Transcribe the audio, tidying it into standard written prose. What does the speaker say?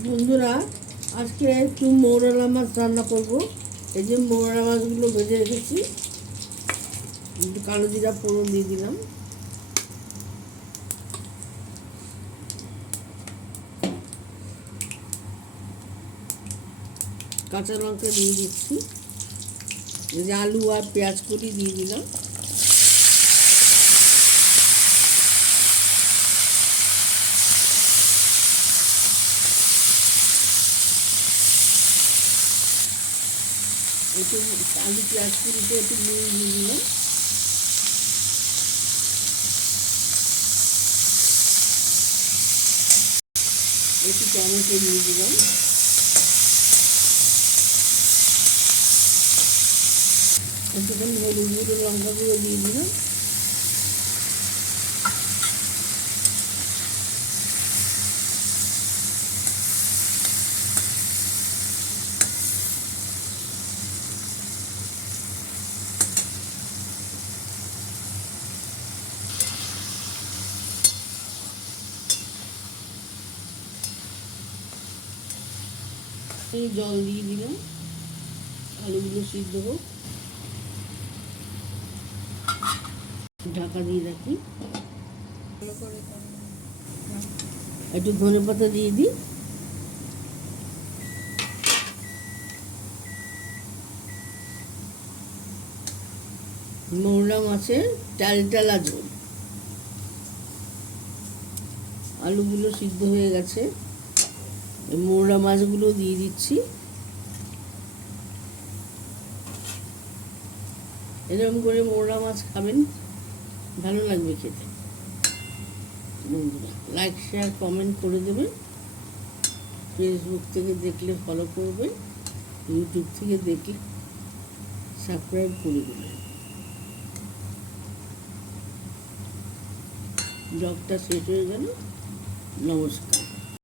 বন্ধুরা, আজকে একটু মৌরলা মাছ রান্না করব। এই যে মৌরলা মাছগুলো ভেজে রেখেছি, একটু কালো জিরা ফোড়ন দিয়ে দিলাম, কাঁচা লঙ্কা দিয়ে দিচ্ছি, এই যে আলু আর পেঁয়াজ কুচি দিয়ে দিলাম, একটু আলু পেঁয়াজ কুচিতে একটু নুন দিয়ে দিলাম, একটু টমেটো দিয়ে দিলাম, একটুখানি হলুদ গুঁড়ো লঙ্কা গুঁড়ো দিয়ে দিলাম, এই জল দিয়ে দিলাম, আলুগুলো সিদ্ধ হোক, ঢাকা দিয়ে রাখি, একটু ধনে পাতা দিয়ে দিই, মৌরলা মাছের টালটালা ঝোল। আলুগুলো সিদ্ধ হয়ে গেছে, মৌরলা মাছগুলো দিয়ে দিচ্ছি। এরকম করে মৌরলা মাছ খাবেন, ভালো লাগবে খেতে। বন্ধুরা, লাইক শেয়ার কমেন্ট করে দেবেন। ফেসবুক থেকে দেখলে ফলো করবেন, ইউটিউব থেকে দেখলে সাবস্ক্রাইব করে দেবেন। ব্লগটা শেষ হয়ে গেল। নমস্কার।